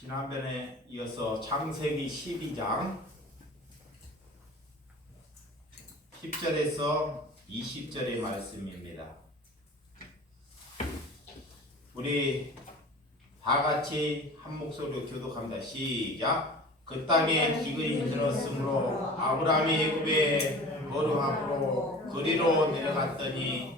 지난번에 이어서 창세기 12장 10절에서 20절의 말씀입니다. 우리 다 같이 한 목소리로 교독합니다. 시작. 그 땅에 기근이 들었으므로 아브라함이 애굽에 거류함으로 그리로 내려갔더니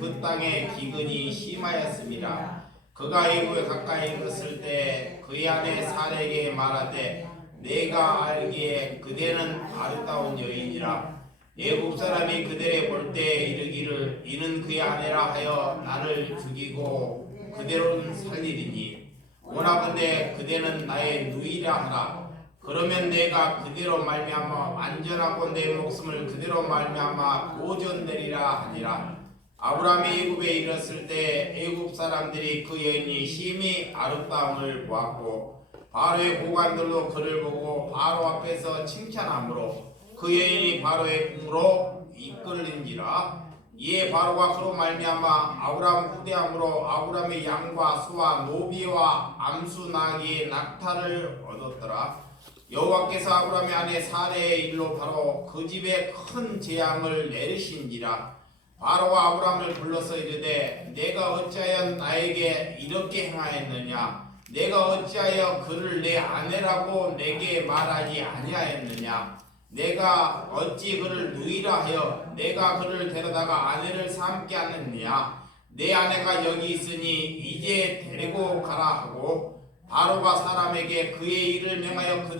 그 땅에 기근이 심하였습니다. 그가 애굽에 가까이 이르렀을 때 그의 아내 사레에게 말하되 내가 알기에 그대는 아름다운 여인이라 애굽 사람이 그대를 볼 때 이르기를 이는 그의 아내라 하여 나를 죽이고 그대로는 살리리니 원하건대 그대는 나의 누이라 하라. 그러면 내가 그대로 말미암아 안전하고 내 목숨을 그대로 말미암아 보존되리라 하니라. 아브라함이 애굽에 이르렀을 때 애굽 사람들이 그 여인이 심히 아름다움을 보았고 바로의 고관들도 그를 보고 바로 앞에서 칭찬하므로 그 여인이 바로의 궁으로 이끌린지라. 이에 바로가 그로 말미암아 아브라함 후대함으로 아브라함의 양과 소와 노비와 암수 나귀의 낙타를 얻었더라. 여호와께서 아브라함의 아내 사레의 일로 바로 그 집에 큰 재앙을 내리신지라. 바로가 아브라함을 불러서 이르되 내가 어찌하여 나에게 이렇게 행하였느냐? 내가 어찌하여 그를 내 아내라고 내게 말하지 아니하였느냐? 내가 어찌 그를 누이라 하여 내가 그를 데려다가 아내를 삼게 하느냐? 내 아내가 여기 있으니 이제 데리고 가라 하고 바로가 사람에게 그의 일을 명하여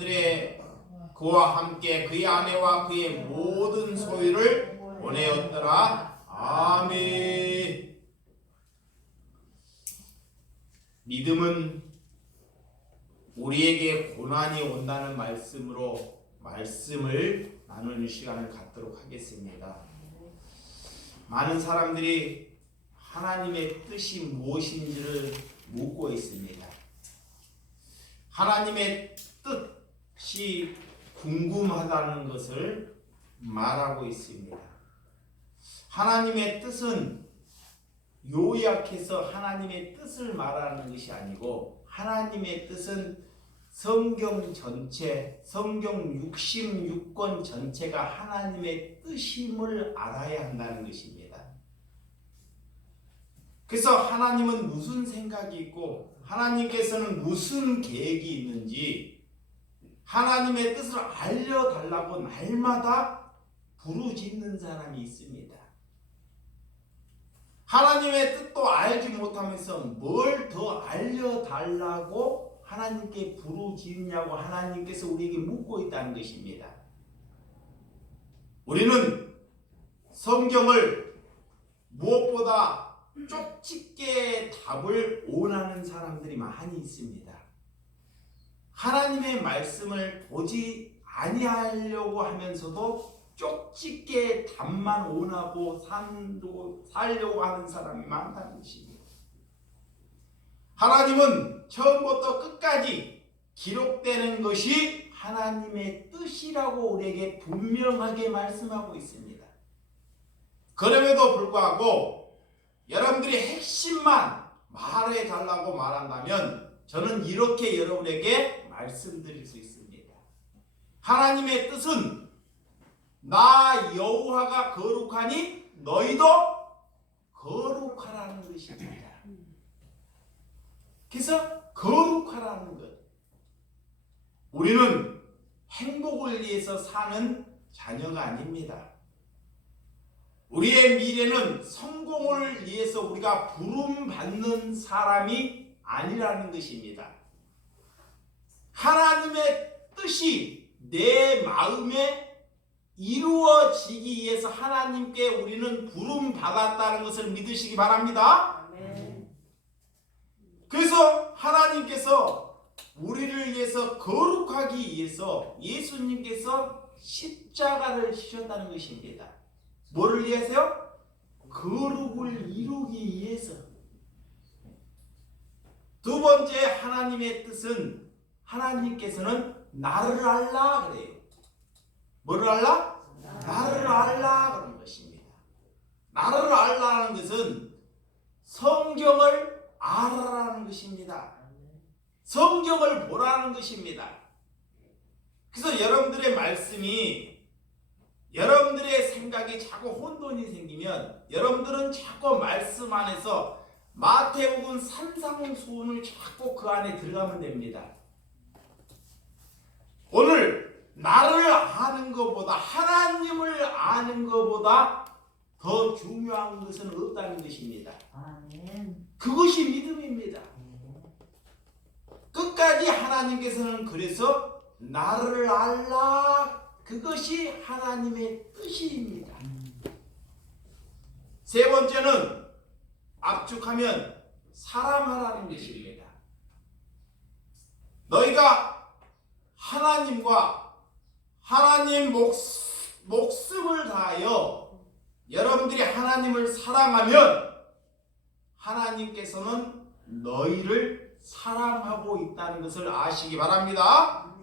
그와 함께 그의 아내와 그의 모든 소유를 보내었더라. 아멘. 믿음은 우리에게 고난이 온다는 말씀을 나누는 시간을 갖도록 하겠습니다. 많은 사람들이 하나님의 뜻이 무엇인지를 묻고 있습니다. 하나님의 뜻이 궁금하다는 것을 말하고 있습니다. 하나님의 뜻은 요약해서 하나님의 뜻을 말하는 것이 아니고 하나님의 뜻은 성경 전체, 성경 66권 전체가 하나님의 뜻임을 알아야 한다는 것입니다. 그래서 하나님은 무슨 생각이 있고 하나님께서는 무슨 계획이 있는지 하나님의 뜻을 알려달라고 날마다 부르짖는 사람이 있습니다. 하나님의 뜻도 알지 못하면서 뭘 더 알려달라고 하나님께 부르짖냐고 하나님께서 우리에게 묻고 있다는 것입니다. 우리는 성경을 무엇보다 쪽집게 답을 원하는 사람들이 많이 있습니다. 하나님의 말씀을 보지 아니하려고 하면서도 쪽집게 답만 원하고 살려고 하는 사람이 많다는 것입니다. 하나님은 처음부터 끝까지 기록되는 것이 하나님의 뜻이라고 우리에게 분명하게 말씀하고 있습니다. 그럼에도 불구하고 여러분들이 핵심만 말해달라고 말한다면 저는 이렇게 여러분에게 말씀드릴 수 있습니다. 하나님의 뜻은 나 여호와가 거룩하니 너희도 거룩하라는 것입니다. 그래서 거룩하라는 것. 우리는 행복을 위해서 사는 자녀가 아닙니다. 우리의 미래는 성공을 위해서 우리가 부름받는 사람이 아니라는 것입니다. 하나님의 뜻이 내 마음에 이루어지기 위해서 하나님께 우리는 부름받았다는 것을 믿으시기 바랍니다. 그래서 하나님께서 우리를 위해서 거룩하기 위해서 예수님께서 십자가를 지셨다는 것입니다. 뭐를 위해서요? 거룩을 이루기 위해서. 두 번째 하나님의 뜻은 하나님께서는 나를 알라 그래요. 뭐를 알라? 나를 알라 그런 것입니다. 나를 알라는 것은 성경을 알아라는 것입니다. 성경을 보라는 것입니다. 그래서 여러분들의 말씀이 여러분들의 생각이 자꾸 혼돈이 생기면 여러분들은 자꾸 말씀 안에서 마태복음 산상수훈을 자꾸 그 안에 들어가면 됩니다. 오늘 나를 아는 것보다 하나님을 아는 것보다 더 중요한 것은 없다는 것입니다. 아멘. 그것이 믿음입니다. 끝까지 하나님께서는 그래서 나를 알라, 그것이 하나님의 뜻입니다. 세 번째는 압축하면 사랑하라는 것입니다. 너희가 하나님과 하나님 목숨을 다하여 여러분들이 하나님을 사랑하면 하나님께서는 너희를 사랑하고 있다는 것을 아시기 바랍니다.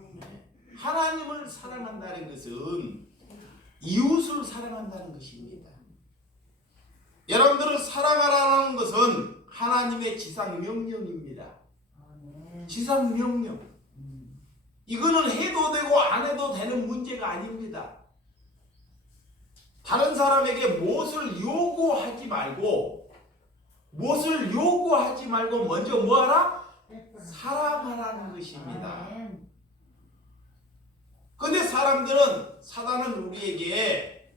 하나님을 사랑한다는 것은 이웃을 사랑한다는 것입니다. 여러분들을 사랑하라는 것은 하나님의 지상명령입니다. 지상명령. 이거는 해도 되고 안 해도 되는 문제가 아닙니다. 다른 사람에게 무엇을 요구하지 말고 먼저 뭐하라? 사랑하라는 것입니다. 근데 사단은 우리에게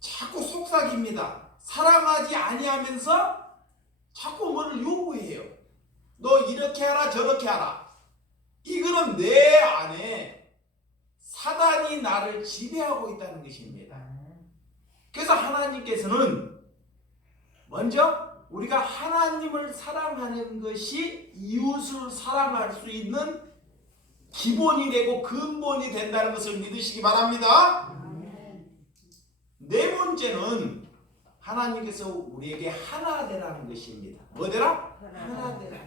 자꾸 속삭입니다. 사랑하지 아니하면서 자꾸 뭐를 요구해요. 너 이렇게 하라 저렇게 하라. 이거는 내 안에 사단이 나를 지배하고 있다는 것입니다. 그래서 하나님께서는 먼저 우리가 하나님을 사랑하는 것이 이웃을 사랑할 수 있는 기본이 되고 근본이 된다는 것을 믿으시기 바랍니다. 네 번째는 하나님께서 우리에게 하나 되라는 것입니다. 뭐 되라? 하나 되라.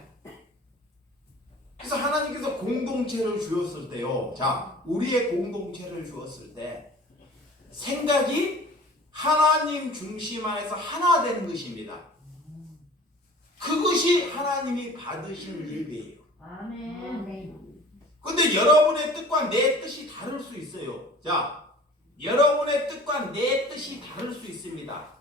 그래서 하나님께서 공동체를 주었을 때요. 자, 우리의 공동체를 주었을 때 생각이 하나님 중심 안에서 하나 되는 것입니다. 그것이 하나님이 받으신 예배예요. 아멘. 근데 여러분의 뜻과 내 뜻이 다를 수 있어요. 자, 여러분의 뜻과 내 뜻이 다를 수 있습니다.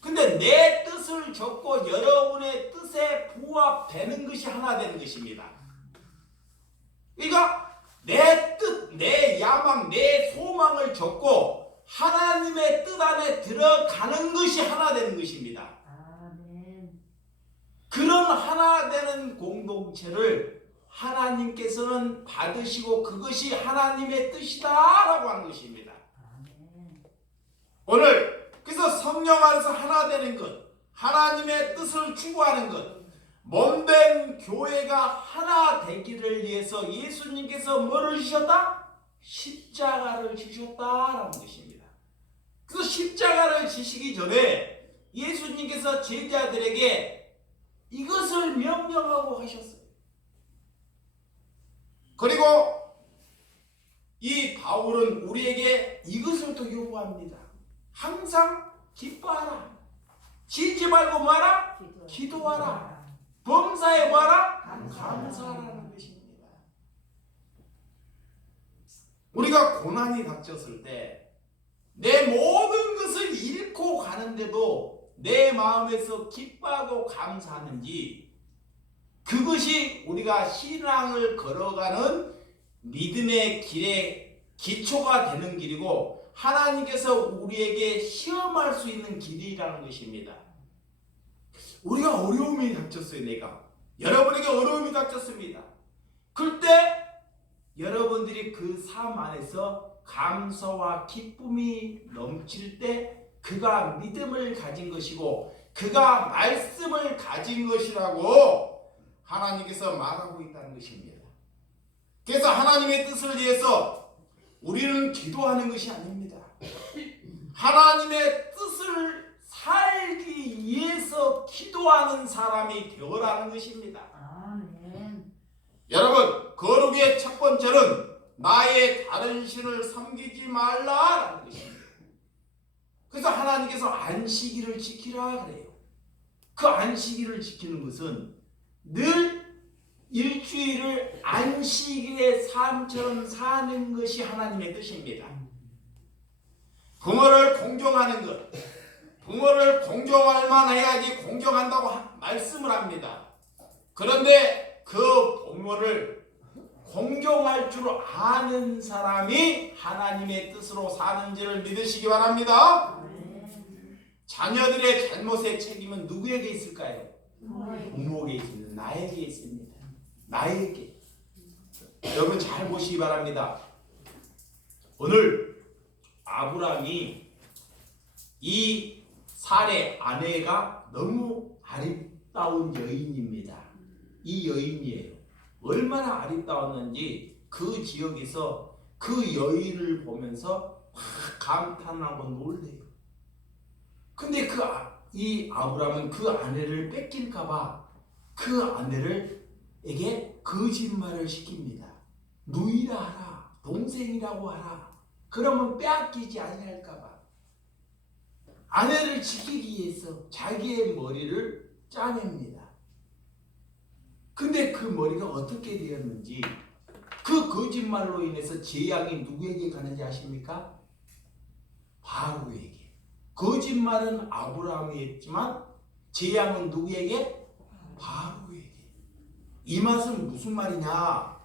근데 내 뜻을 적고 여러분의 뜻에 부합되는 것이 하나 되는 것입니다. 그러니까 내 뜻, 내 야망, 내 소망을 적고 하나님의 뜻 안에 들어가는 것이 하나 되는 것입니다. 그런 하나 되는 공동체를 하나님께서는 받으시고 그것이 하나님의 뜻이다라고 하는 것입니다. 오늘 그래서 성령 안에서 하나 되는 것, 하나님의 뜻을 추구하는 것, 몸된 교회가 하나 되기를 위해서 예수님께서 뭐를 주셨다? 십자가를 주셨다라는 것입니다. 그래서 십자가를 지시기 전에 예수님께서 제자들에게 이것을 명령하고 하셨어요. 그리고 이 바울은 우리에게 이것을 또 요구합니다. 항상 기뻐하라. 쉬지 말고 뭐하라? 기도하라. 범사에 뭐하라? 감사하라는 것입니다. 우리가 고난이 닥쳤을 때 내 모든 것을 잃고 가는데도 내 마음에서 기뻐하고 감사하는지, 그것이 우리가 신앙을 걸어가는 믿음의 길의 기초가 되는 길이고 하나님께서 우리에게 시험할 수 있는 길이라는 것입니다. 우리가 어려움이 닥쳤어요. 여러분에게 어려움이 닥쳤습니다. 그때 여러분들이 그 삶 안에서 감사와 기쁨이 넘칠 때 그가 믿음을 가진 것이고 그가 말씀을 가진 것이라고 하나님께서 말하고 있다는 것입니다. 그래서 하나님의 뜻을 위해서 우리는 기도하는 것이 아닙니다. 하나님의 뜻을 살기 위해서 기도하는 사람이 되어라는 것입니다. 아멘. 여러분, 거룩의 첫 번째는 나의 다른 신을 섬기지 말라라는 것입니다. 그래서 하나님께서 안식일을 지키라 그래요. 그 안식일을 지키는 것은 늘 일주일을 안식일의 삶처럼 사는 것이 하나님의 뜻입니다. 부모를 공경하는 것, 부모를 공경할 만해야지 공경한다고 말씀을 합니다. 그런데 그 부모를 공경할 줄 아는 사람이 하나님의 뜻으로 사는지를 믿으시기 바랍니다. 자녀들의 잘못의 책임은 누구에게 있을까요? 부모에게 있습니다. 나에게 있습니다. 나에게. 여러분 잘 보시기 바랍니다. 오늘 아브라함이 이 사례 아내가 너무 아름다운 여인입니다. 이 여인이에요. 얼마나 아름다웠는지 그 지역에서 그 여인을 보면서 막 감탄하고 놀래요. 근데 이 아브라함은 그 아내를 뺏길까봐 그 아내에게 거짓말을 시킵니다. 누이라 하라, 동생이라고 하라. 그러면 빼앗기지 아니할까봐 아내를 지키기 위해서 자기의 머리를 짜냅니다. 근데 그 머리가 어떻게 되었는지, 그 거짓말로 인해서 재앙이 누구에게 가는지 아십니까? 바로에게. 거짓말은 아브라함이 했지만 재앙은 누구에게? 바로에게. 이 말은 무슨 말이냐?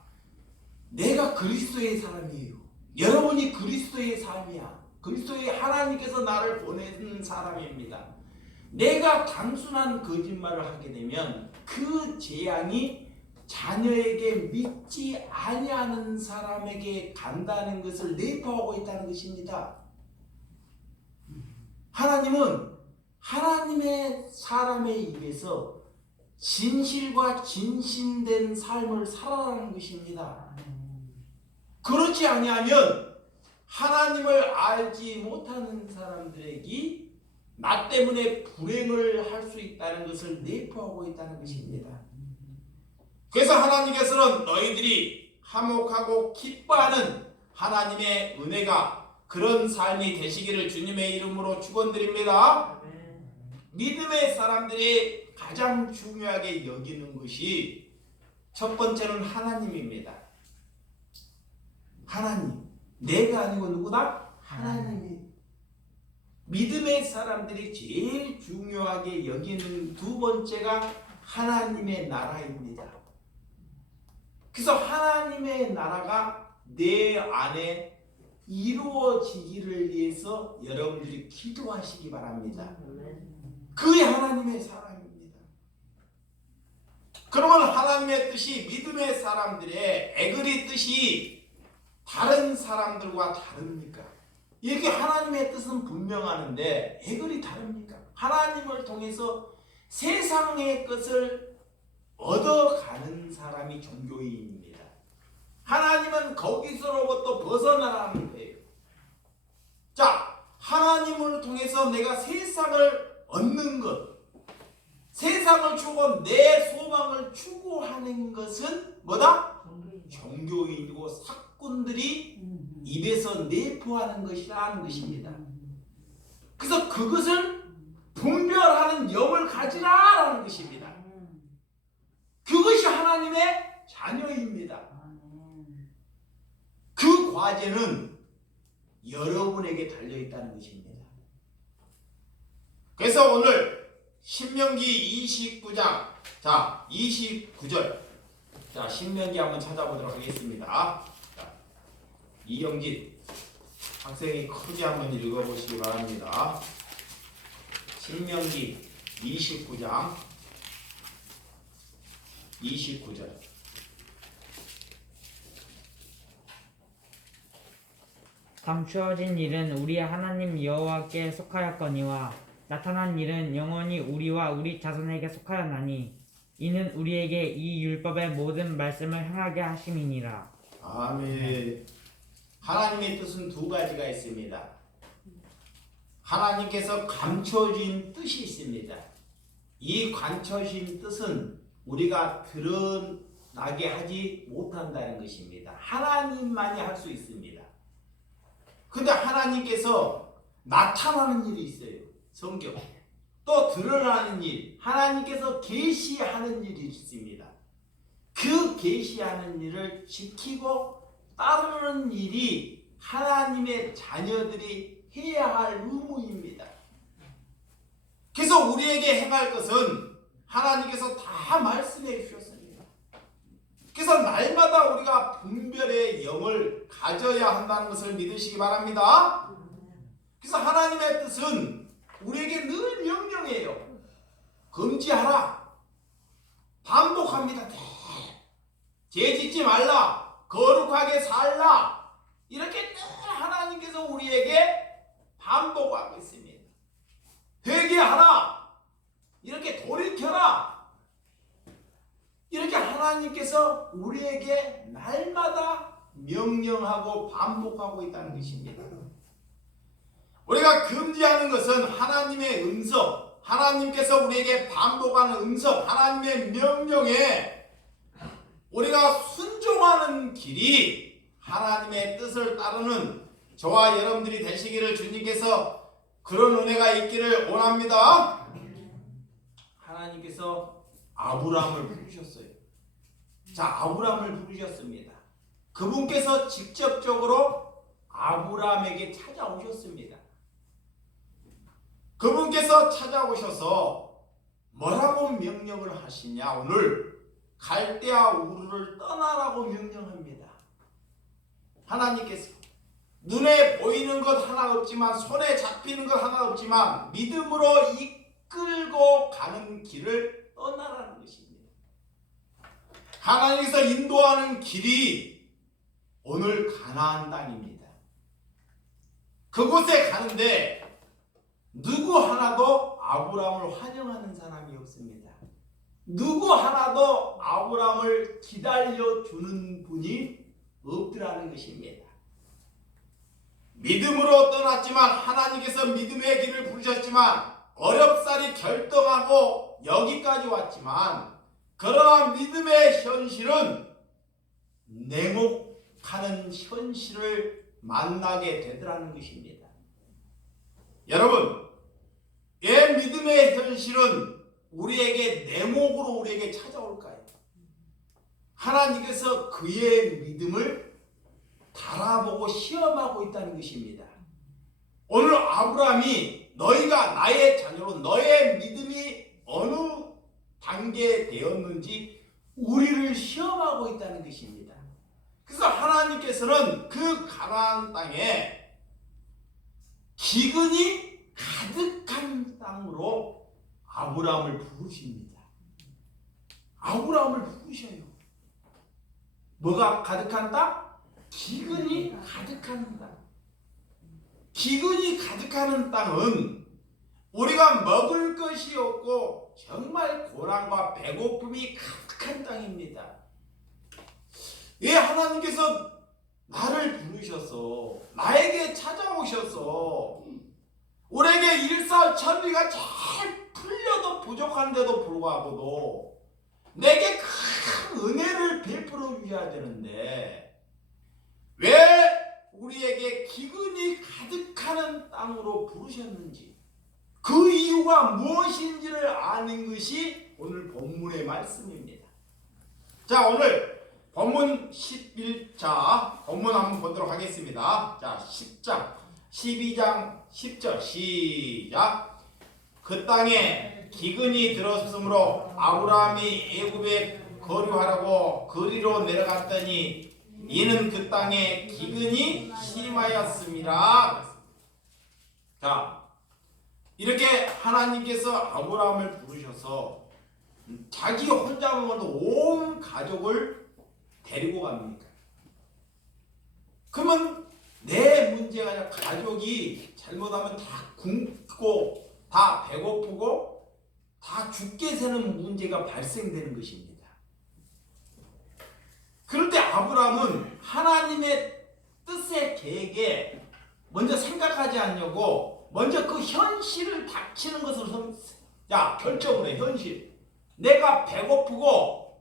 내가 그리스도의 사람이에요. 여러분이 그리스도의 삶이야. 그리스도의 하나님께서 나를 보내는 사람입니다. 내가 단순한 거짓말을 하게 되면 그 재앙이 자녀에게 믿지 아니하는 사람에게 간다는 것을 내포하고 있다는 것입니다. 하나님은 하나님의 사람의 입에서 진실과 진심된 삶을 살아가는 것입니다. 그렇지 아니하면 하나님을 알지 못하는 사람들에게 나 때문에 불행을 할 수 있다는 것을 내포하고 있다는 것입니다. 그래서 하나님께서는 너희들이 화목하고 기뻐하는 하나님의 은혜가 그런 삶이 되시기를 주님의 이름으로 축원드립니다. 믿음의 사람들이 가장 중요하게 여기는 것이 첫 번째는 하나님입니다. 하나님. 내가 아니고 누구다? 하나님이. 믿음의 사람들이 제일 중요하게 여기는 두 번째가 하나님의 나라입니다. 그래서 하나님의 나라가 내 안에 이루어지기를 위해서 여러분들이 기도하시기 바랍니다. 그게 하나님의 사랑입니다. 그러면 하나님의 뜻이 믿음의 사람들의 에그리 뜻이 다른 사람들과 다릅니까? 이렇게 하나님의 뜻은 분명하는데 에그리 다릅니까? 하나님을 통해서 세상의 것을 얻어가는 사람이 종교인입니다. 하나님은 거기서로부터 벗어나라는 거예요. 자, 하나님을 통해서 내가 세상을 얻는 것, 세상을 추구하고 내 소망을 추구하는 것은 뭐다? 종교인이고 사꾼들이 입에서 내포하는 것이라는 것입니다. 그래서 그것을 분별하는 영을 가지라라는 것입니다. 그것이 하나님의 자녀입니다. 그 과제는 여러분에게 달려있다는 것입니다. 그래서 오늘 신명기 29장 29절 신명기 한번 찾아보도록 하겠습니다. 이영진 학생이 크게 한번 읽어보시기 바랍니다. 신명기 29장 29절. 감추어진 일은 우리 하나님 여호와께 속하였거니와 나타난 일은 영원히 우리와 우리 자손에게 속하였나니 이는 우리에게 이 율법의 모든 말씀을 행하게 하심이니라. 아멘. 하나님의 뜻은 두 가지가 있습니다. 하나님께서 감춰진 뜻이 있습니다. 이 감춰진 뜻은 우리가 드러나게 하지 못한다는 것입니다. 하나님만이 할 수 있습니다. 근데 하나님께서 나타나는 일이 있어요. 성경. 또 드러나는 일, 하나님께서 계시하는 일이 있습니다. 그 계시하는 일을 지키고 따르는 일이 하나님의 자녀들이 해야 할 의무입니다. 그래서 우리에게 행할 것은 하나님께서 다 말씀해 주셨습니다. 그래서 날마다 우리가 분별의 영을 가져야 한다는 것을 믿으시기 바랍니다. 그래서 하나님의 뜻은 우리에게 늘 명령해요. 금지하라. 반복합니다. 죄짓지 말라. 거룩하게 살라. 이렇게 늘 하나님께서 우리에게 반복하고 있습니다. 회개하라. 이렇게 돌이켜라. 이렇게 하나님께서 우리에게 날마다 명령하고 반복하고 있다는 것입니다. 우리가 금지하는 것은 하나님의 음성, 하나님께서 우리에게 반복하는 음성, 하나님의 명령에 우리가 순종하는 길이 하나님의 뜻을 따르는 저와 여러분들이 되시기를 주님께서 그런 은혜가 있기를 원합니다. 하나님께서 아브라함을 부르셨어요. 자, 아브라함을 부르셨습니다. 그분께서 직접적으로 아브라함에게 찾아오셨습니다. 그분께서 찾아오셔서 뭐라고 명령을 하시냐? 오늘 갈대아 우르를 떠나라고 명령합니다. 하나님께서 눈에 보이는 것 하나 없지만, 손에 잡히는 것 하나 없지만 믿음으로 이끌고 가는 길을 떠나라는 것입니다. 하나님께서 인도하는 길이 오늘 가나안 땅입니다. 그곳에 가는데 누구 하나도 아브라함을 환영하는 사람이 없습니다. 누구 하나도 아브라함을 기다려주는 분이 없더라는 것입니다. 믿음으로 떠났지만, 하나님께서 믿음의 길을 부르셨지만 어렵사리 결정하고 여기까지 왔지만, 그러나 믿음의 현실은 냉혹하는 현실을 만나게 되더라는 것입니다. 여러분, 왜 믿음의 현실은 우리에게 냉혹으로 우리에게 찾아올까요? 하나님께서 그의 믿음을 달아보고 시험하고 있다는 것입니다. 오늘 아브라함이 너희가 나의 자녀로 너의 믿음이 어느 단계에 되었는지 우리를 시험하고 있다는 것입니다. 그래서 하나님께서는 그 가나안 땅에 기근이 가득한 땅으로 아브라함을 부르십니다. 아브라함을 부르셔요. 뭐가 가득한 땅? 기근이 가득한 땅. 기근이 가득한 땅은 우리가 먹을 것이 없고 정말 고난과 배고픔이 가득한 땅입니다. 왜 하나님께서 나를 부르셔서 나에게 찾아오셔서 우리에게 일사천리가 잘 풀려도 부족한데도 불구하고도 내게 큰 은혜를 베풀어 주셔야 되는데 왜 우리에게 기근이 가득하는 땅으로 부르셨는지, 그 이유가 무엇인지를 아는 것이 오늘 본문의 말씀입니다. 자, 오늘 본문 11자 본문 한번 보도록 하겠습니다. 자, 10장 12장 10절 시작. 그 땅에 기근이 들었으므로 아브라함이 애굽에 거류하라고 거리로 내려갔더니 이는 그 땅에 기근이 심하였습니다. 자, 이렇게 하나님께서 아브라함을 부르셔서 자기 혼자만도 온 가족을 데리고 갑니까? 그러면 내 문제가 아니라 가족이 잘못하면 다 굶고 다 배고프고 다 죽게 되는 문제가 발생되는 것입니다. 그럴 때 아브라함은 하나님의 뜻의 계획에 먼저 생각하지 않냐고 먼저 그 현실을 닥치는 것을 결정을 해. 현실. 내가 배고프고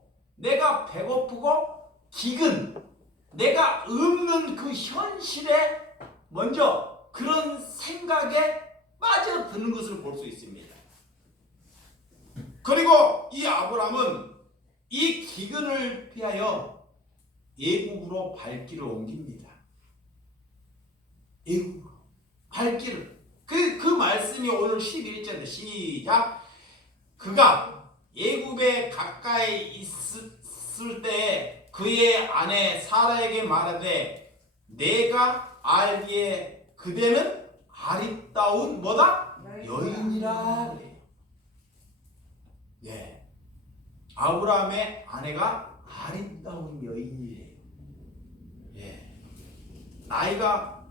기근, 내가 없는 그 현실에 먼저 그런 생각에 빠져드는 것을 볼 수 있습니다. 그리고 이 아브라함은 이 기근을 피하여 애국으로 발길을 옮깁니다. 애국으로 발길을. 그 말씀이 오늘 11절인데 시작. 그가 애굽에 가까이 있을 때 그의 아내 사라에게 말하되 내가 알기에 그대는 아름다운 뭐다? 여인이라 그래요. 예. 아브라함의 아내가 아름다운 여인이래요. 예.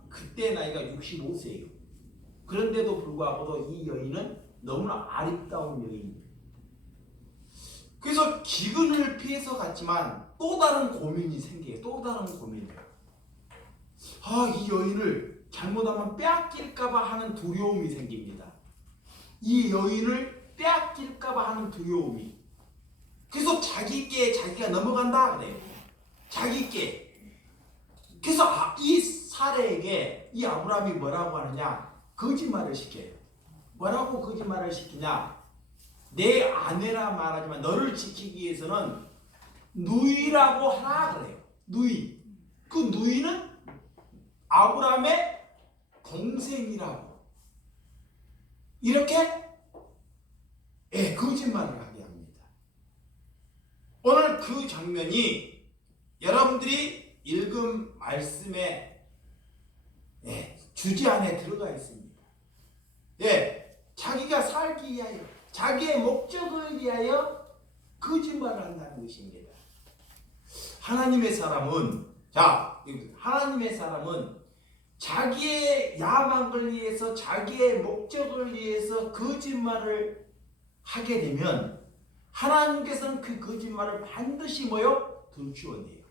그때 나이가 65세예요. 그런데도 불구하고 이 여인은 너무나 아름다운 여인이에요. 그래서 기근을 피해서 갔지만 또 다른 고민이 생겨요. 또 다른 고민. 이 여인을 잘못하면 빼앗길까봐 하는 두려움이 생깁니다. 이 여인을 빼앗길까봐 하는 두려움이. 그래서 자기가 넘어간다 그래요. 자기께. 그래서 이 사례에게 이 아브라함이 뭐라고 하느냐? 거짓말을 시켜요. 뭐라고 거짓말을 시키냐? 내 아내라 말하지만 너를 지키기 위해서는 누이라고 하라 그래요. 누이. 그 누이는 아브라함의 동생이라고. 이렇게 거짓말을 하게 합니다. 오늘 그 장면이 여러분들이 읽은 말씀의 주제 안에 들어가 있습니다. 자기가 살기 위하여, 자기의 목적을 위하여 거짓말을 한다는 것입니다. 하나님의 사람은 자기의 야망을 위해서, 자기의 목적을 위해서 거짓말을 하게 되면 하나님께서는 그 거짓말을 반드시 들추어내요.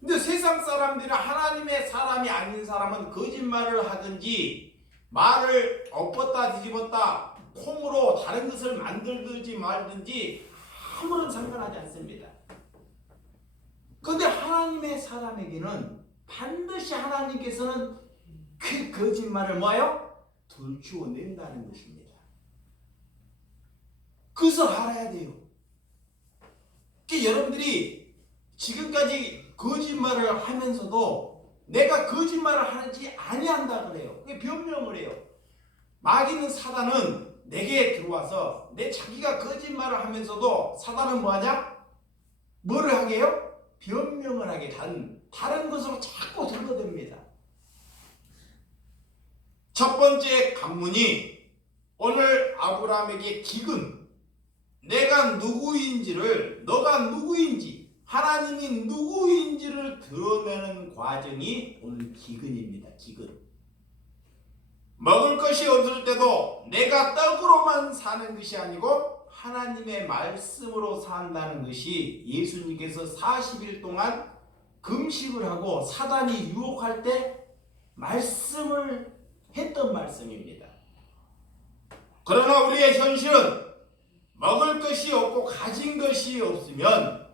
근데 세상 사람들이 하나님의 사람이 아닌 사람은 거짓말을 하든지 말을 엎었다 뒤집었다 콩으로 다른 것을 만들든지 말든지 아무런 상관하지 않습니다. 그런데 하나님의 사람에게는 반드시 하나님께서는 그 거짓말을 들추어낸다는 것입니다. 그것을 알아야 돼요. 여러분들이 지금까지 거짓말을 하면서도 내가 거짓말을 하는지 아니한다 그래요. 변명을 해요. 마귀는, 사단은 내게 들어와서 자기가 거짓말을 하면서도 사단은 뭐하냐? 뭐를 하게 해요? 변명을 하게, 다른 것으로 자꾸 들거듭니다. 첫 번째 관문이 오늘 아브라함에게 기근, 내가 누구인지를, 너가 누구인지, 하나님이 누구인지를 드러내는 과정이 오늘 기근입니다. 기근. 먹을 것이 없을 때도 내가 떡으로만 사는 것이 아니고 하나님의 말씀으로 산다는 것이 예수님께서 40일 동안 금식을 하고 사단이 유혹할 때 말씀을 했던 말씀입니다. 그러나 우리의 현실은 먹을 것이 없고 가진 것이 없으면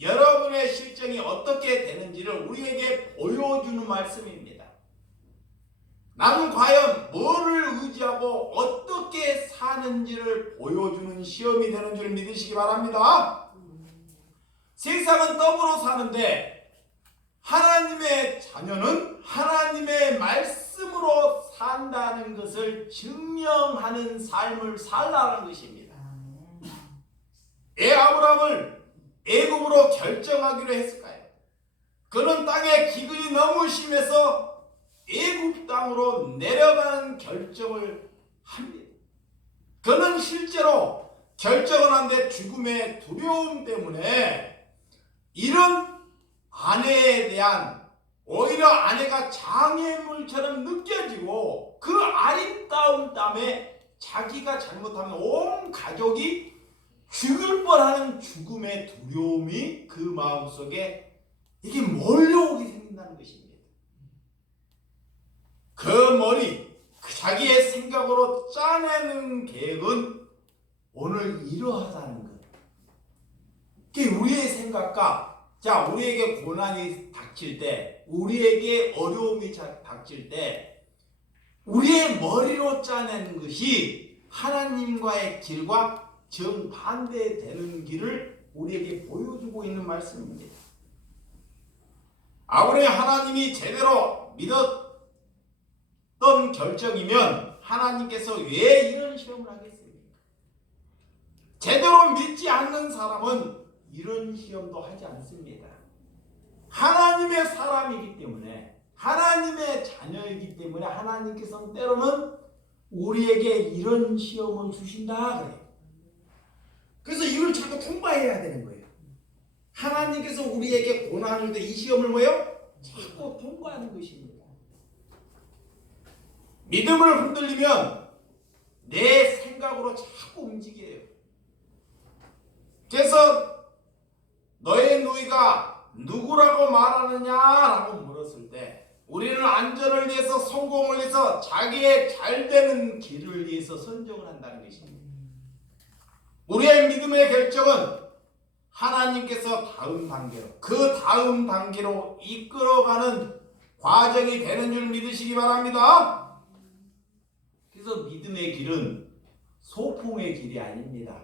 여러분의 실정이 어떻게 되는지를 우리에게 보여주는 말씀입니다. 나는 과연 뭐를 의지하고 어떻게 사는지를 보여주는 시험이 되는 줄 믿으시기 바랍니다. 세상은 떡으로 사는데 하나님의 자녀는 하나님의 말씀으로 산다는 것을 증명하는 삶을 살라는 것입니다. 아브라함을 애굽으로 결정하기로 했을까요? 그는 땅에 기근이 너무 심해서 애굽 땅으로 내려가는 결정을 합니다. 그는 실제로 결정을 한데 죽음의 두려움 때문에 이런 아내에 대한, 오히려 아내가 장애물처럼 느껴지고 그 아름다운 땀에 자기가 잘못하면 온 가족이 죽을 뻔하는 죽음의 두려움이 그 마음속에 이게 몰려오게 생긴다는 것입니다. 그 머리, 자기의 생각으로 짜내는 계획은 오늘 이러하다는 것. 우리의 생각과, 우리에게 고난이 닥칠 때, 우리에게 어려움이 닥칠 때 우리의 머리로 짜내는 것이 하나님과의 길과 정반대되는 길을 우리에게 보여주고 있는 말씀입니다. 아무리 하나님이 제대로 믿었던 결정이면 하나님께서 왜 이런 시험을 하겠습니까? 제대로 믿지 않는 사람은 이런 시험도 하지 않습니다. 하나님의 사람이기 때문에, 하나님의 자녀이기 때문에 하나님께서는 때로는 우리에게 이런 시험을 주신다 그래요. 그래서 이걸 자꾸 통과해야 되는 거예요. 하나님께서 우리에게 고난을 줄 때 이 시험을 뭐예요? 자꾸 통과하는 것입니다. 믿음을 흔들리면 내 생각으로 자꾸 움직여요. 그래서 너의 누이가 누구라고 말하느냐라고 물었을 때 우리는 안전을 위해서, 성공을 위해서, 자기의 잘되는 길을 위해서 선정을 한다는 것입니다. 우리의 믿음의 결정은 하나님께서 다음 단계로, 그 다음 단계로 이끌어가는 과정이 되는 줄 믿으시기 바랍니다. 그래서 믿음의 길은 소풍의 길이 아닙니다.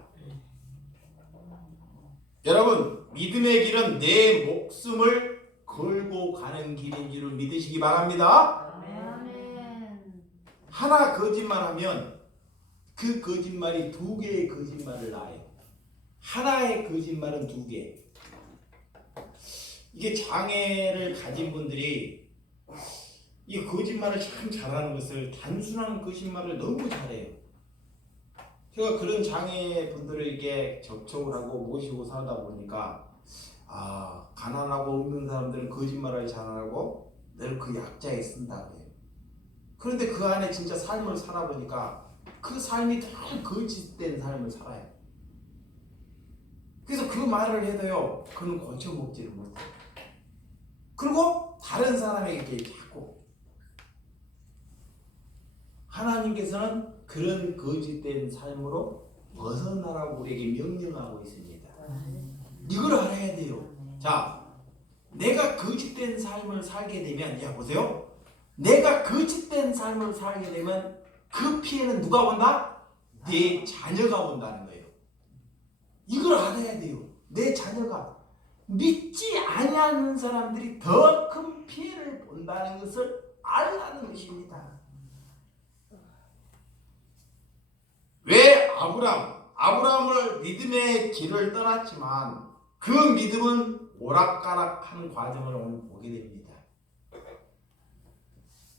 여러분, 믿음의 길은 내 목숨을 걸고 가는 길인 줄 믿으시기 바랍니다. 아멘. 하나 거짓말하면 그 거짓말이 두 개의 거짓말을 낳아요. 하나의 거짓말은 두 개. 이게 장애를 가진 분들이 이 거짓말을 참 잘하는 것을, 단순한 거짓말을 너무 잘해요. 제가 그런 장애 분들을 이렇게 접촉을 하고 모시고 살다 보니까 가난하고 없는 사람들은 거짓말을 잘하고 늘 그 약자에 쓴다고 해요. 그런데 그 안에 진짜 삶을 살아보니까 그 삶이 다 거짓된 삶을 살아요. 그래서 그 말을 해도요, 그는 고쳐먹지를 못해요. 그리고 다른 사람에게 자꾸 하나님께서는 그런 거짓된 삶으로 벗어나라고 우리에게 명령하고 있습니다. 이걸 알아야 돼요. 자, 내가 거짓된 삶을 살게 되면, 야 보세요, 내가 거짓된 삶을 살게 되면 그 피해는 누가 본다? 내 자녀가 본다는 거예요. 이걸 알아야 돼요. 내 자녀가, 믿지 아니하는 사람들이 더 큰 피해를 본다는 것을 알라는 것입니다. 왜 아브라함을 믿음의 길을 떠났지만 그 믿음은 오락가락한 과정을 오늘 보게 됩니다.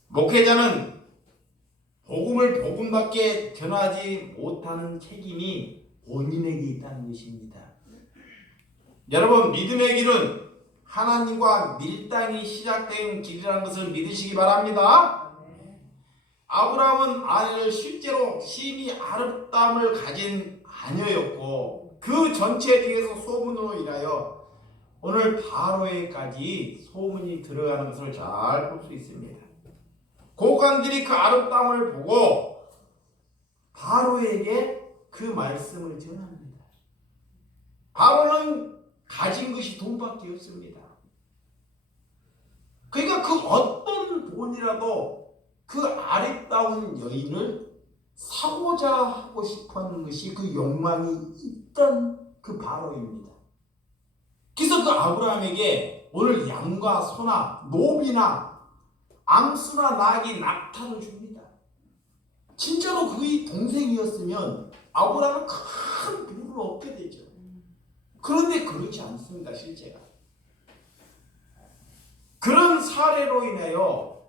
목회자는 복음밖에 전하지 못하는 책임이 본인에게 있다는 것입니다. 여러분, 믿음의 길은 하나님과 밀당이 시작된 길이라는 것을 믿으시기 바랍니다. 아브라함은 아내를 실제로 심히 아름다움을 가진 아내였고 그 전체 뒤에서 소문으로 인하여 오늘 바로에까지 소문이 들어가는 것을 잘 볼 수 있습니다. 고관들이 그 아름다움을 보고 바로에게 그 말씀을 전합니다. 바로는 가진 것이 돈밖에 없습니다. 그러니까 그 어떤 돈이라도 그 아름다운 여인을 사고자 하고 싶어하는 것이 그 욕망이 있던 그 바로입니다. 그래서 그 아브라함에게 오늘 양과 소나 노비나 암수나 나귀 낙타를 줍니다. 진짜로 그의 동생이었으면 아브라함은 큰 부를 얻게 되죠. 그런데 그렇지 않습니다. 실제가. 그런 사례로 인하여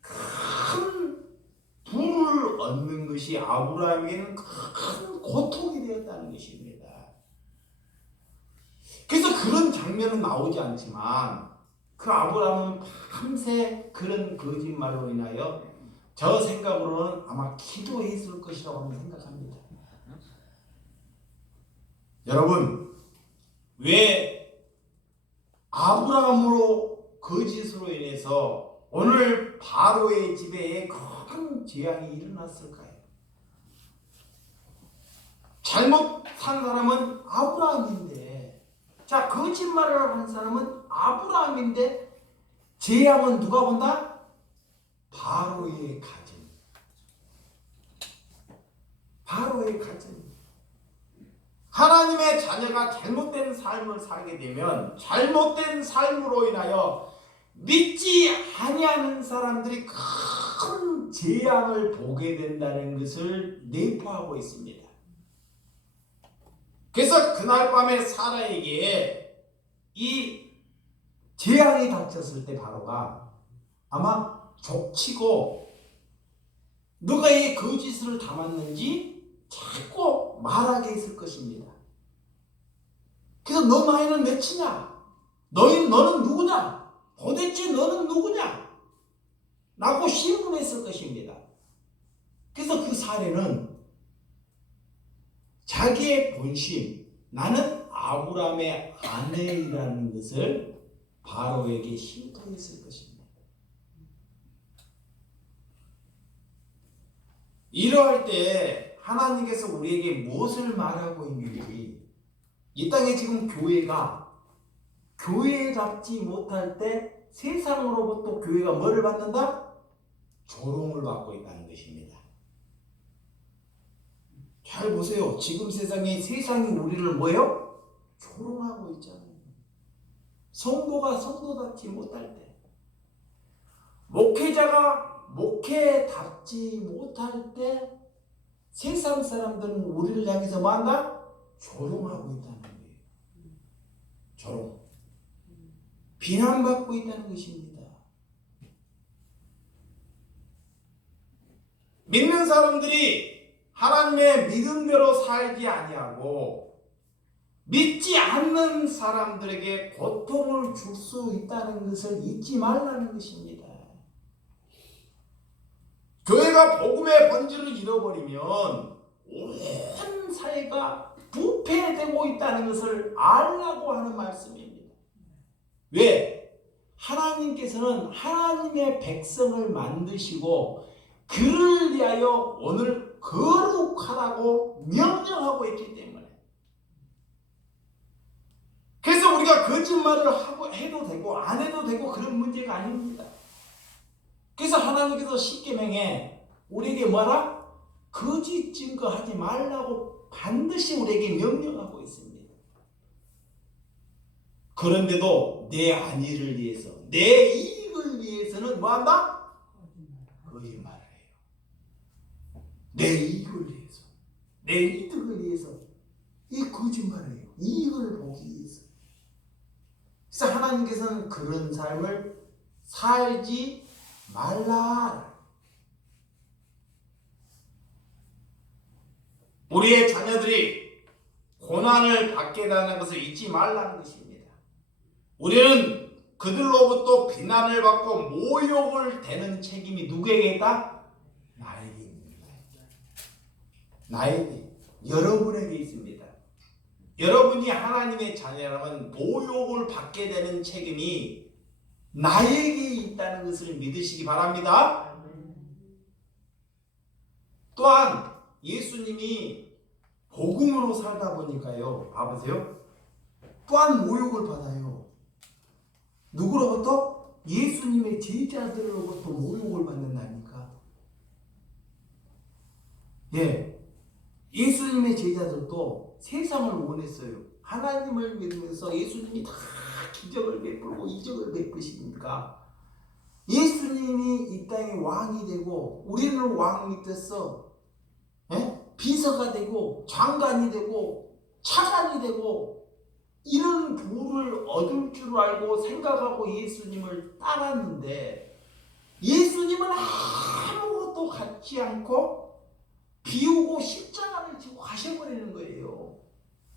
큰 부를 얻는 것이 아브라함에게는 큰 고통이 되었다는 것입니다. 그래서 그런 장면은 나오지 않지만 그 아브라함은 밤새 그런 거짓말로 인하여 저 생각으로는 아마 기도했을 것이라고 생각합니다. 여러분, 왜 아브라함으로 거짓으로 인해서 오늘 바로의 집에 큰 재앙이 일어났을까요? 잘못 산 사람은 아브라함인데, 자, 거짓말을 한 사람은 아브라함인데 재앙은 누가 본다? 바로의 가정. 바로의 가정. 하나님의 자녀가 잘못된 삶을 살게 되면 잘못된 삶으로 인하여 믿지 아니하는 사람들이 큰 재앙을 보게 된다는 것을 내포하고 있습니다. 그래서 그날 밤에 사라에게 이 재앙이 닥쳤을 때 바로가 아마 족치고 너가 이 거짓을 담았는지 자꾸 말하게 했을 것입니다. 그래서 너 나이는 몇이냐? 너는 누구냐? 도대체 너는 누구냐? 라고 신문했을 것입니다. 그래서 그 사례는 자기의 본심, 나는 아브라함의 아내이라는 것을 바로에게 신고했을 것입니다. 이러할 때 하나님께서 우리에게 무엇을 말하고 있는지, 이 땅에 지금 교회가 교회답지 못할 때 세상으로부터 교회가 뭐를 받는다? 조롱을 받고 있다는 것입니다. 잘 보세요. 지금 세상이 우리를 뭐예요? 조롱하고 있잖아요. 성도가 성도답지 못할 때, 목회자가 목회답지 못할 때 세상 사람들은 우리를 향해서 뭐한다? 조롱하고 있다는 거예요. 조롱. 비난받고 있다는 것입니다. 믿는 사람들이 하나님의 믿음대로 살지 아니하고 믿지 않는 사람들에게 고통을 줄 수 있다는 것을 잊지 말라는 것입니다. 교회가 복음의 본질을 잃어버리면 온 사회가 부패되고 있다는 것을 알라고 하는 말씀입니다. 왜? 하나님께서는 하나님의 백성을 만드시고 그를 위하여 오늘 거룩하라고 명령하고 있기 때문에, 그래서 우리가 거짓말을 해도 되고 안 해도 되고 그런 문제가 아닙니다. 그래서 하나님께서 십계명에 우리에게 뭐라? 거짓 증거하지 말라고 반드시 우리에게 명령하고 있습니다. 그런데도 내 안위를 위해서, 내 이익을 위해서는 뭐한다? 거짓말을 해요. 내 이익을 위해서, 내 이득을 위해서 이 거짓말을 해요. 이익을 보기 위해서. 그래서 하나님께서는 그런 삶을 살지 말라. 우리의 자녀들이 고난을 받게 되는 것을 잊지 말라는 것입니다. 우리는 그들로부터 비난을 받고 모욕을 대는 책임이 누구에게 있다? 나에게 있습니다. 나에게, 여러분에게 있습니다. 여러분이 하나님의 자녀라면 모욕을 받게 되는 책임이 나에게 있다는 것을 믿으시기 바랍니다. 또한 예수님이 복음으로 살다 보니까요, 봐보세요. 또한 모욕을 받아요. 누구로부터? 예수님의 제자들로부터 모욕을 받는다니까. 예, 예수님의 제자들도 세상을 원했어요. 하나님을 믿으면서 예수님이 다 기적을 베풀고 이적을 베푸시니까 예수님이 이 땅의 왕이 되고 우리는 왕 밑에서 비서가 되고 장관이 되고 차관이 되고 이런 부를 얻을 줄 알고 생각하고 예수님을 따랐는데 예수님은 아무것도 갖지 않고 비우고 십자가를 지고 가셔버리는 거예요.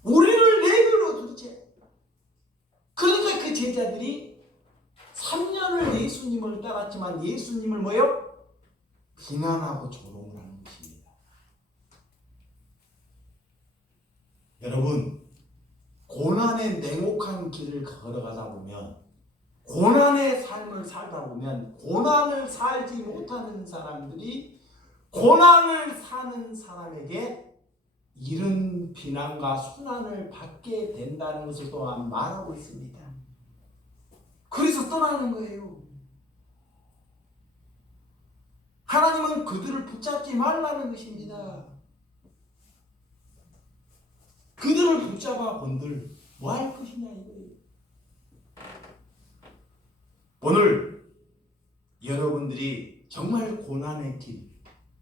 우리를 내버려 두지. 그러니까 그 제자들이 3년을 예수님을 따랐지만 예수님을 뭐예요? 비난하고 조롱을 하는 것입니다. 여러분, 고난의 냉혹한 길을 걸어가다 보면, 고난의 삶을 살다 보면 고난을 살지 못하는 사람들이 고난을 사는 사람에게 이런 비난과 순환을 받게 된다는 것을 또한 말하고 있습니다. 그래서 떠나는 거예요. 하나님은 그들을 붙잡지 말라는 것입니다. 그들을 붙잡아 본들 뭐 할 것이냐 이거예요. 오늘 여러분들이 정말 고난의 길,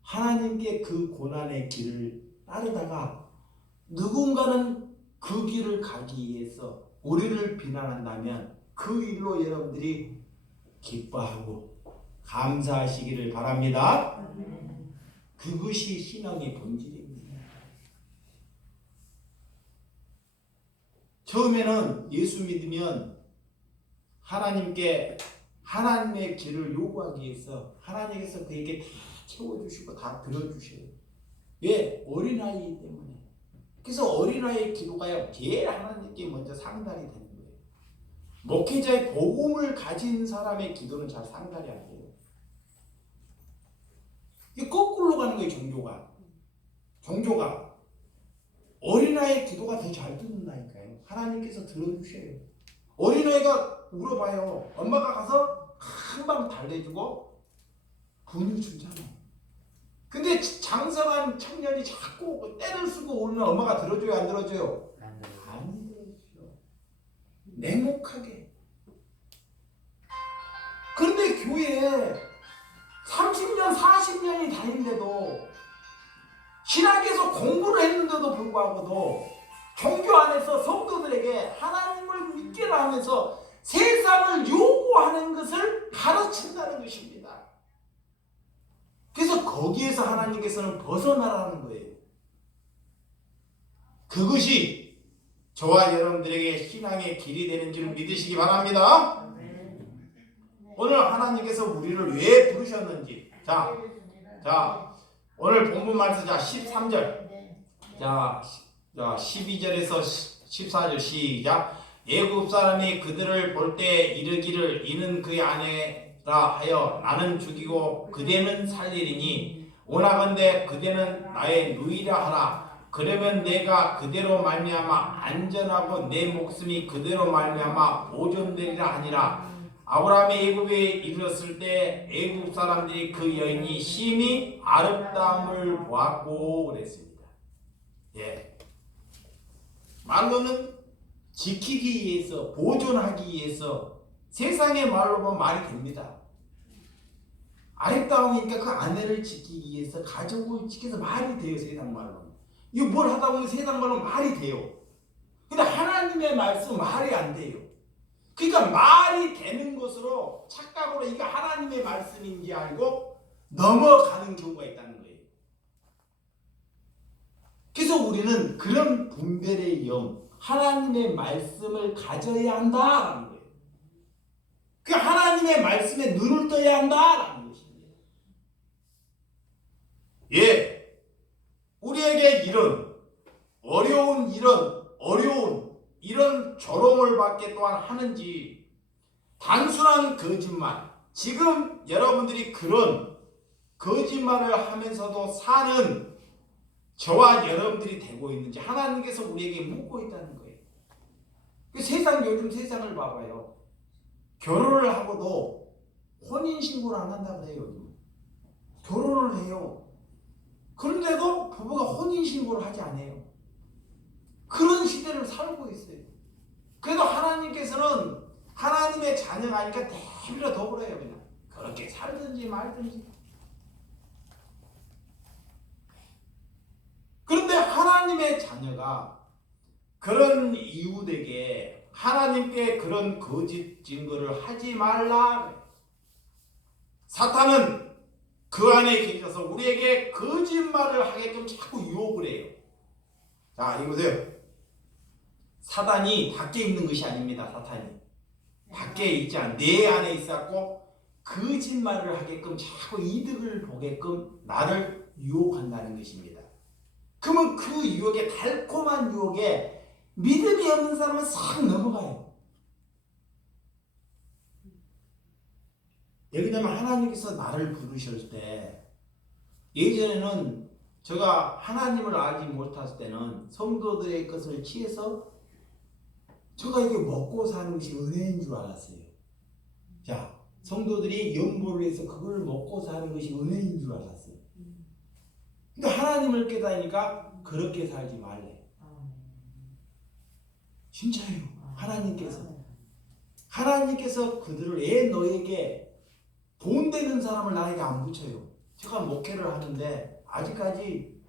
하나님께 그 고난의 길을 따르다가 누군가는 그 길을 가기 위해서 우리를 비난한다면 그 일로 여러분들이 기뻐하고 감사하시기를 바랍니다. 그것이 신앙의 본질입니다. 처음에는 예수 믿으면 하나님의 길을 요구하기 위해서 하나님께서 그에게 다 채워주시고 다 들어주셔요. 왜? 어린아이이기 때문에. 그래서 어린아이의 기도가 제일 하나님께 먼저 상달이 되는 거예요. 목회자의 복음을 가진 사람의 기도는 잘 상달이 안 돼요. 이게 거꾸로 가는 거예요. 종교가 어린아이의 기도가 더 잘 듣는다니까요. 하나님께서 들어주셔요. 어린아이가 울어봐요. 엄마가 가서 한방 달래주고 분을 주잖아요. 근데 장성한 청년이 자꾸 때를 쓰고 울면 엄마가 들어줘요? 안 들어줘요? 안 들어줘요. 냉혹하게. 그런데 교회에 30년, 40년이 다닌데도 신학에서 공부를 했는데도 불구하고도 종교 안에서 성도들에게 하나님을 믿게라 하면서 세상을 요구하는 것을 가르친다는 것입니다. 그래서 거기에서 하나님께서는 벗어나라는 거예요. 그것이 저와 여러분들에게 신앙의 길이 되는 줄 믿으시기 바랍니다. 오늘 하나님께서 우리를 왜 부르셨는지 자 오늘 본문 말씀 13절 자 12절에서 14절 시작. 애굽 사람이 그들을 볼 때 이르기를 이는 그의 아내라 하여 나는 죽이고 그대는 살리리니 원하건대 그대는 나의 누이라 하라. 그러면 내가 그대로 말미암아 안전하고 내 목숨이 그대로 말미암아 보존되리라 하니라. 아브라함이 애굽에 이르렀을 때 애굽 사람들이 그 여인이 심히 아름다움을 보았고 그랬습니다. 예. 말로는 지키기 위해서 보존하기 위해서 세상의 말로 보면 말이 됩니다. 아름다우니까 그 아내를 지키기 위해서 가족을 지켜서 말이 돼요. 세상 말로. 이거 뭘 하다 보면 세상 말로 말이 돼요. 근데 하나님의 말씀은 말이 안 돼요. 그러니까 말이 되는 것으로 착각으로 이게 하나님의 말씀인지 알고 넘어가는 경우가 있다는 거예요. 그래서 우리는 그런 분별의 영, 하나님의 말씀을 가져야 한다라는 거예요. 그 하나님의 말씀에 눈을 떠야 한다라는 것입니다. 예, 우리에게 어려운 이런 조롱을 받게 또한 하는지 단순한 거짓말, 지금 여러분들이 그런 거짓말을 하면서도 사는 저와 여러분들이 되고 있는지 하나님께서 우리에게 묻고 있다는 거예요. 요즘 세상을 봐봐요. 결혼을 하고도 혼인신고를 안 한다고 해요. 요즘. 결혼을 해요. 그런데도 부부가 혼인신고를 하지 않아요. 그런 시대를 살고 있어요. 그래도 하나님께서는 하나님의 자녀가 아니까 내버려 둬버려요. 그냥 그렇게 살든지 말든지. 그런데 하나님의 자녀가 그런 이웃에게 하나님께 그런 거짓 증거를 하지 말라. 사탄은 그 안에 계셔서 우리에게 거짓말을 하게끔 자꾸 유혹을 해요. 자, 이거 보세요. 사단이 밖에 있는 것이 아닙니다. 사탄이 밖에 있지 않아. 내 안에 있었고 거짓말을 하게끔 자꾸 이득을 보게끔 나를 유혹한다는 것입니다. 그러면 그 유혹에, 달콤한 유혹에 믿음이 없는 사람은 싹 넘어가요. 왜냐하면 하나님께서 나를 부르실 때, 예전에는 제가 하나님을 알지 못했을 때는 성도들의 것을 취해서 제가 이게 먹고 사는 것이 은혜인 줄 알았어요. 자, 성도들이 연보를 해서 그걸 먹고 사는 것이 은혜인 줄 알았어요. 근데 하나님을 깨달으니까 그렇게 살지 말래. 진짜예요. 하나님께서 그들을 너에게 돈 되는 사람을 나에게 안 붙여요. 제가 목회를 하는데 아직까지